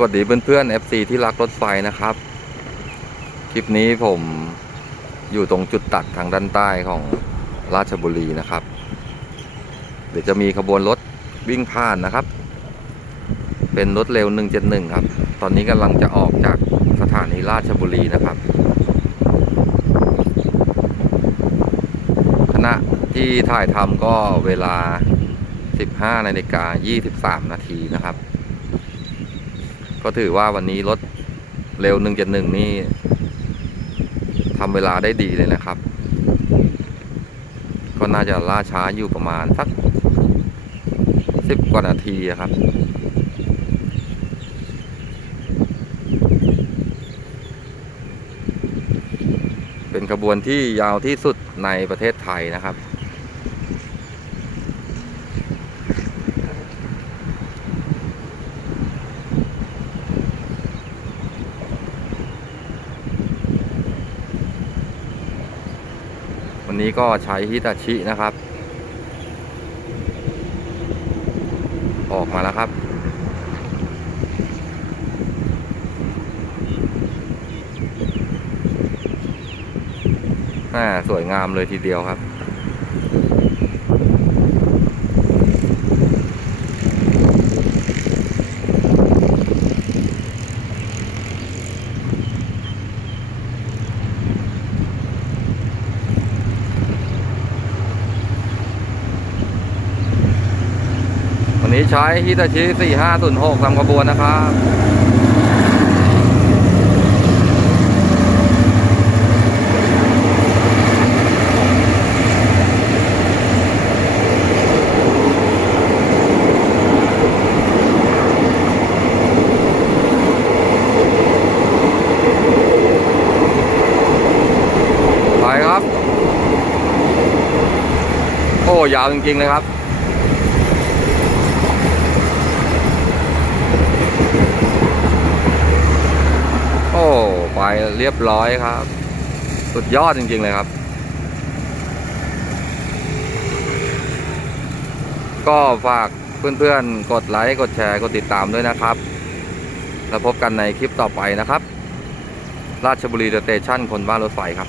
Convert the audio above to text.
สวัสดีเพื่อนๆ FC ที่รักรถไฟนะครับ คลิปนี้ผมอยู่ตรงจุดตัดทางด้านใต้ของราชบุรีนะครับ เดี๋ยวจะมีขบวนรถวิ่งผ่านนะครับ เป็นรถเร็ว 171 ครับ ตอนนี้กำลังจะออกจากสถานีราชบุรีนะครับ ขณะที่ถ่ายทำก็เวลา 15นาฬิกา23 นาทีนะครับ ก็ถือว่าวันนี้รถเร็ว171นี่ทำเวลาได้ดีเลยนะครับ ก็น่าจะล่าช้าอยู่ประมาณสัก10กว่านาทีครับ เป็นขบวนที่ยาวที่สุดในประเทศไทยนะครับ นี้ก็ใช้ฮิตาชินะครับ ออกมาแล้วครับ น่าสวยงามเลยทีเดียวครับ นี้ใช้ฮิตาชิ4506ทำกระบวนนะครับไปครับโอ้ยาวจริงๆเลยครับ โอ้ ไปเรียบร้อยครับ สุดยอดจริง ๆ เลยครับ ก็ฝากเพื่อนๆ กดไลค์ กดแชร์ กดติดตามด้วยนะครับ แล้วพบกันในคลิปต่อไปนะครับ ราชบุรีสเตชันคนบ้านรถไฟครับ